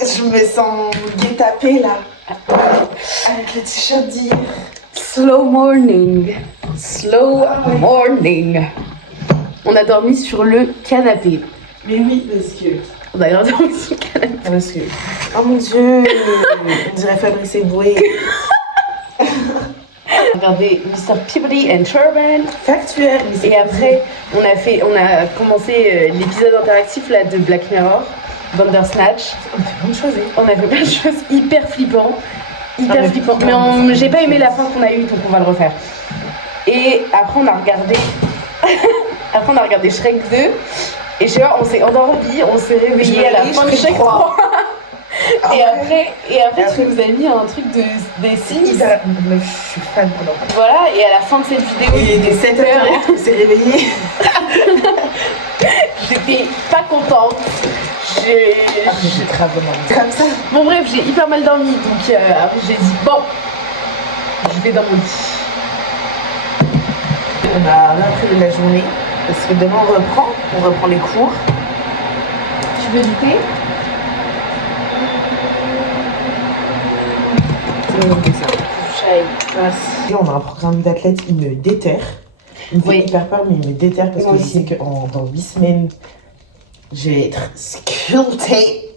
Je me sens guet-apée là. Avec le t-shirt d'hier. Slow morning. Slow morning. On a dormi sur le canapé. Mais oui, parce que... On a dormi sur le canapé. Parce que... Oh mon dieu, on dirait Fabrice Eboué. Regardez Mr. Peabody and Sherman. Factuel. Et après, on a commencé l'épisode interactif là de Black Mirror, Bandersnatch. On a fait plein de choses. On a fait plein de choses hyper flippantes. Flippant. Mais j'ai pas aimé la fin qu'on a eue, donc on va le refaire. Et après, on a regardé. Après, on a regardé Shrek 2. Et je sais pas, on s'est endormi, on s'est réveillé à la fin de Shrek 3. Et après, tu nous as mis un truc des Sims. Je suis fan pendant. Voilà, et à la fin de cette vidéo, il était 7h40, on s'est réveillé. J'étais pas contente. J'ai grave comme ça. Bon bref, j'ai hyper mal dormi, donc après j'ai dit bon, je vais dans mon lit. On a rien prévu la journée, parce que demain on reprend les cours. Tu veux du thé? Merci. On a un programme d'athlète, il me déterre. Il me fait hyper peur, mais il me déterre parce que je sais que dans 8 semaines, je vais être sculptée.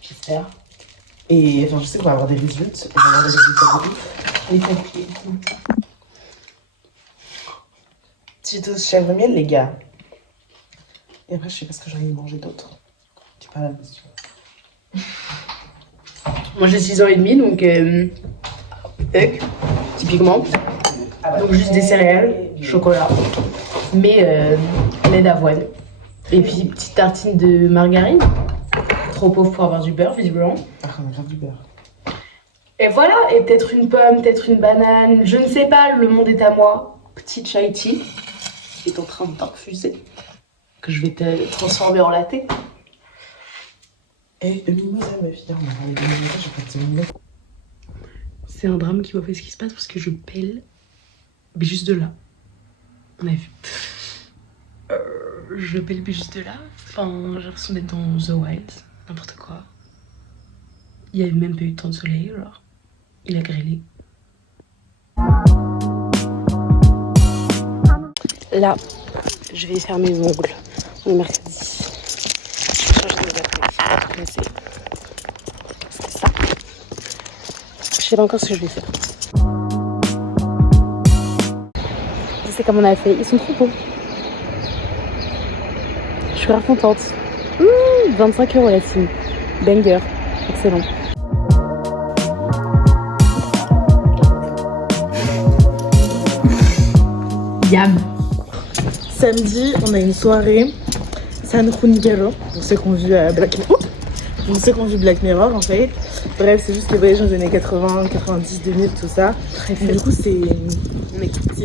J'espère. Et enfin, je sais qu'on va avoir des résultats. On va avoir des résultats de ouf. Cheetos chèvre miel, les gars. Et après, je sais pas ce que j'ai envie de manger d'autre. C'est pas la question. Moi j'ai 6 ans et demi, donc typiquement. Donc juste des céréales, chocolat, mais lait d'avoine. Et puis petite tartine de margarine. Trop pauvre pour avoir du beurre, visiblement. Ah, on a grave du beurre. Et voilà, et peut-être une pomme, peut-être une banane, je ne sais pas, le monde est à moi. Petite chai tea qui est en train de t'infuser, que je vais te transformer en latte. Et mimosa, ma fille, on a parlé de mimosa, j'ai pas de mimosa. C'est un drame qui voit pas ce qui se passe parce que je pèle, mais juste de là. On a vu. Je pèle mais juste de là. Enfin, j'ai l'impression d'être dans The Wild, n'importe quoi. Il y avait même pas eu tant de soleil, genre. Il a grêlé. Là, je vais faire mes ongles le mercredi. Je vais changer mes batteries. C'est ça. Je sais pas encore ce que je vais faire. Je sais comment on a fait. Ils sont trop beaux. Je suis grave contente. 25 € la team. Banger. Excellent. Yam. Samedi, on a une soirée San Junipero, pour ceux qui ont vu Black Mirror. Pour ceux qui ont vu Black Mirror, en fait. Bref, c'est juste les voyages dans les années 80, 90, 2000, tout ça. Très Du coup, c'est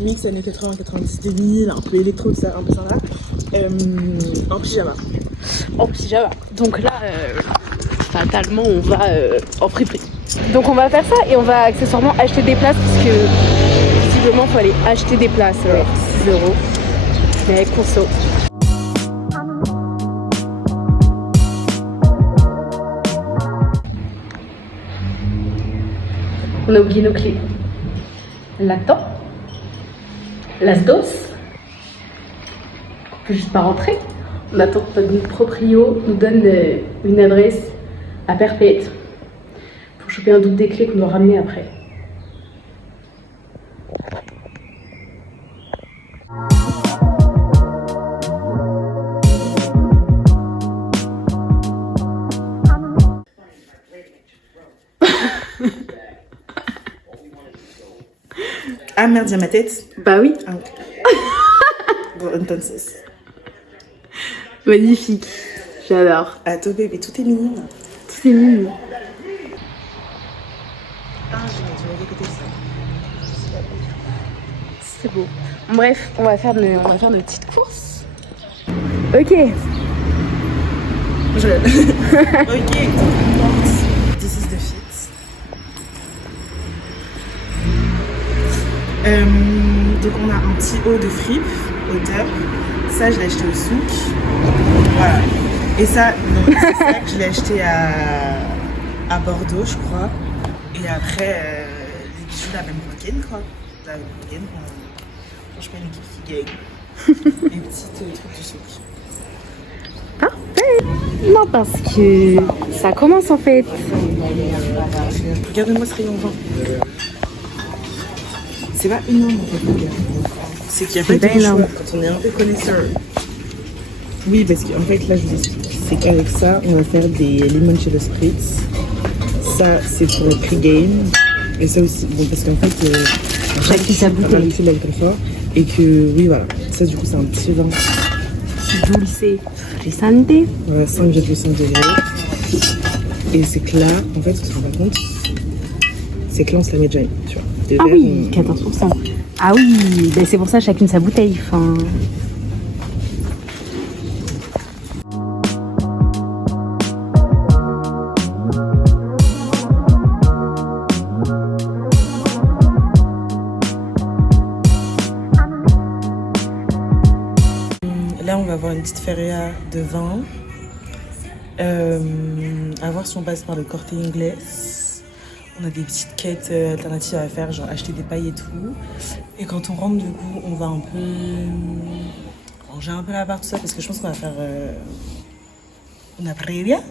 mix années 80, 90, 2000, un peu électro, tout ça, un peu ça là. En pyjama. En pyjama. Donc là, fatalement, on va en friperie. Donc on va faire ça et on va accessoirement acheter des places parce que visiblement, il faut aller acheter des places. 6 €. Mais conso. On a oublié nos clés. Là-dedans. Las dos. On peut juste pas rentrer. On attend que notre proprio nous donne une adresse à Perpète pour choper un double des clés qu'on doit ramener après. Ah merde, il y a ma tête. Bah oui. Ah, ok. Bon, entonces. Magnifique. J'adore. Ah, toi, bébé, tout est mignon. C'est mignon. Ah, j'ai dû écouter ça. C'est beau. Bref, on va faire nos petites courses. Ok. Ok. This is the fit. Donc on a un petit haut de fripe, hauteur. Ça, je l'ai acheté au souk. Voilà. Et ça, donc, c'est ça que je l'ai acheté à Bordeaux, je crois. Et après, les bijoux de la même week-end, quoi. La même week-end, franchement, une équipe qui gagne. Les petits trucs du souk. Non, parce que ça commence en fait. Regardez-moi ce rayon vent. C'est pas énorme en fait, regarde. C'est qu'il y a pas de choix quand on est un peu connaisseur. Oui, parce qu'en fait, là, je vous explique. C'est qu'avec ça, on va faire des limoncello spritz. Ça, c'est pour le pre-game. Et ça aussi, bon, parce qu'en fait, Chacune sa bouteille. C'est l'alcool fort. Et que, oui, voilà. Ça, du coup, c'est un petit vin. Dulce frisante. Voilà, 5,5 degrés. Et c'est que là, en fait, ce qu'on se rend pas compte, c'est que là, on se la met déjà, tu vois. Ah oui, 14%. Ah oui, ben c'est pour ça chacune sa bouteille. Enfin... Là, on va avoir une petite feria de vin. À voir si on passe par le Corte Inglés. On a des petites quêtes alternatives à faire, genre acheter des pailles et tout. Et quand on rentre, du coup, on va un peu ranger un peu l'appart, tout ça, parce que je pense qu'on va faire una previa,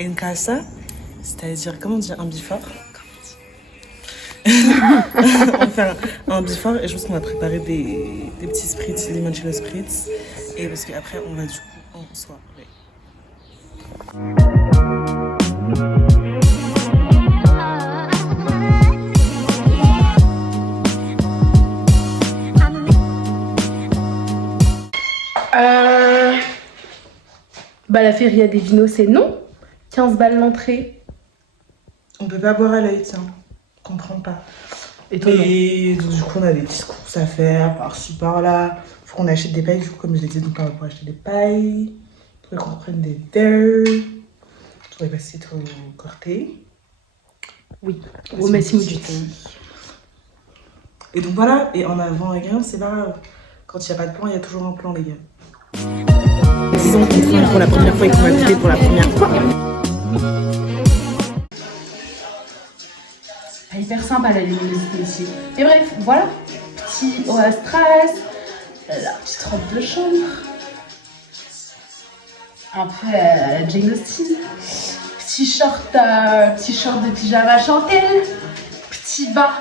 en casa, c'est-à-dire, comment dire, un before. On va faire un before et je pense qu'on va préparer des petits spritz, limoncello spritz. Et parce qu'après, on va du coup en soirée. Bah la feria des vinos c'est non. 15 balles l'entrée. On peut pas boire à l'œil, tiens. Je comprends pas. Étonnant. Et donc, du coup, on a des petites courses à faire par-ci par-là. Faut qu'on achète des pailles, du coup, comme je l'ai dit, donc on va pouvoir acheter des pailles. Il faudrait qu'on reprenne des verres. On va passer au Corté. Oui, au Massimo Dutti. Et donc voilà, et en avant, les gars, c'est pas grave. Quand il n'y a pas de plan, il y a toujours un plan, les gars. Disons qu'on travaille pour la première fois et qu'on va goûter pour la première fois. Hyper sympa la luminosité ici. Et bref, voilà. Petit oastress. La petite robe de chambre. Un peu Jane Austen. Petit short de pyjama chantel. Petit bas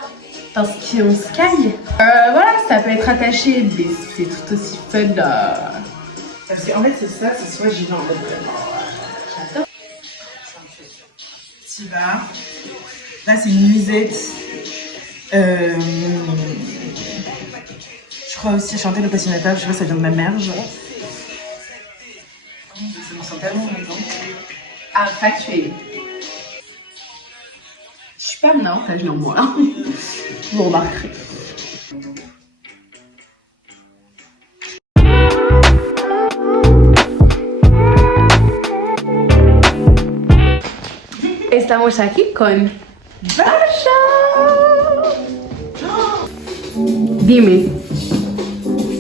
parce qu'on se caille. Voilà, ça peut être attaché, mais c'est tout aussi fun. Parce qu'en fait, c'est ça, c'est soit j'y vais en mode vraiment. J'adore. Petit bas. Là, c'est une nuisette. Je crois aussi chanter le passionata, je sais pas, ça vient de ma mère, genre. Ça me sent tellement longtemps. Ah, factuel. Je suis pas un avantage non moi. Vous remarquerez. Estamos aquí con Basha. Dime.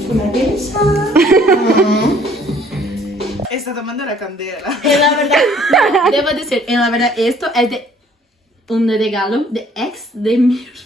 Una belleza. Está tomando la candela. La verdad, no, debo decir, la verdad, esto es de un regalo de ex de mi hermano.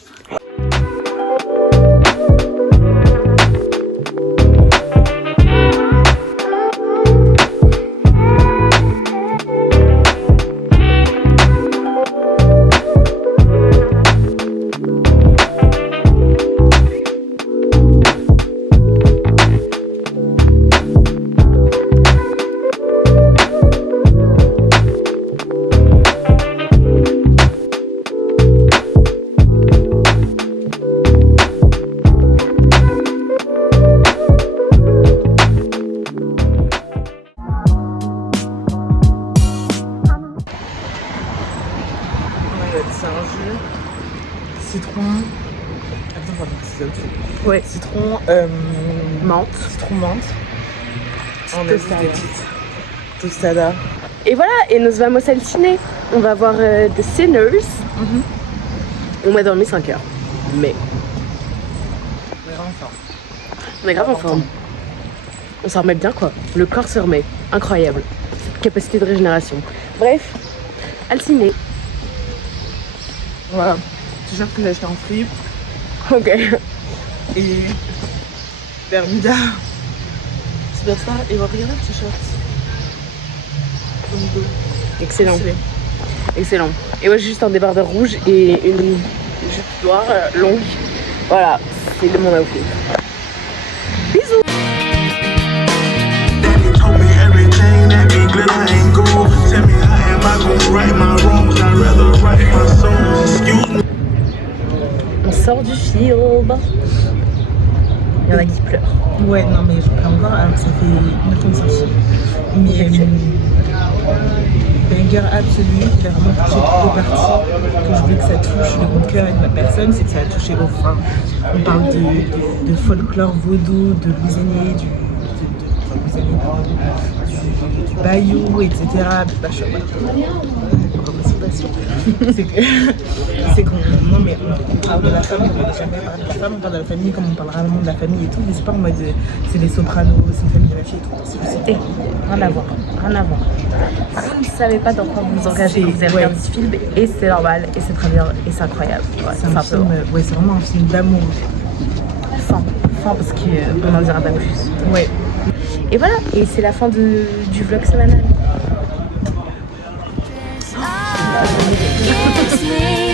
C'est un jus. Citron. Attends, pardon, c'est autre chose. Ouais. Citron. Menthe. Citron menthe. On a des petites tostadas. Et voilà, et nous vamos al cine. On va voir The Sinners. On a dormi 5 heures. Mais On est vraiment fort. on est grave en forme. On s'en remet bien quoi. Le corps se remet. Incroyable. capacité de régénération. Bref, Alciné. Voilà. T-shirt que j'ai acheté en free. Ok. Et Bermuda. C'est bien ça. Et regarde le t-shirt. Dans le dos. Excellent. Stylé. Excellent. Et moi j'ai juste un débardeur rouge et une jupe noire longue. Voilà, c'est de mon outfit. Bisous. Daddy told me everything that be glitter ain't gold. Tell me how am I gonna right my wrongs? I'd rather write my songs. Excuse me. On sort du film. Il y en a qui pleurent. Ouais, non, mais je pleure encore alors que ça fait une heure qu'on est sorti. Mais banger absolu, il a vraiment touché toutes les parties que je voulais que ça touche. Le bon cœur et de ma personne, c'est que ça a touché au fin. On parle de folklore vaudou, de Louisiane, du bayou, etc. Puis bah, je suis c'est qu'on non, mais on parle de la femme comme on n'a jamais parlé de la femme, on parle de la famille comme on parle rarement de la famille et tout, mais c'est pas en mode c'est les sopranos, c'est une famille de la fille et tout. Rien à voir. Rien à voir. Vous ne savez pas dans quoi vous vous engagez quand vous avez regardé ce film et c'est normal et c'est très bien et c'est incroyable. Ouais, C'est un film, ouais, c'est vraiment un film d'amour. Fin parce qu'on n'en dira pas plus. Ouais. Et voilà, et c'est la fin du vlog semanal. Kiss me.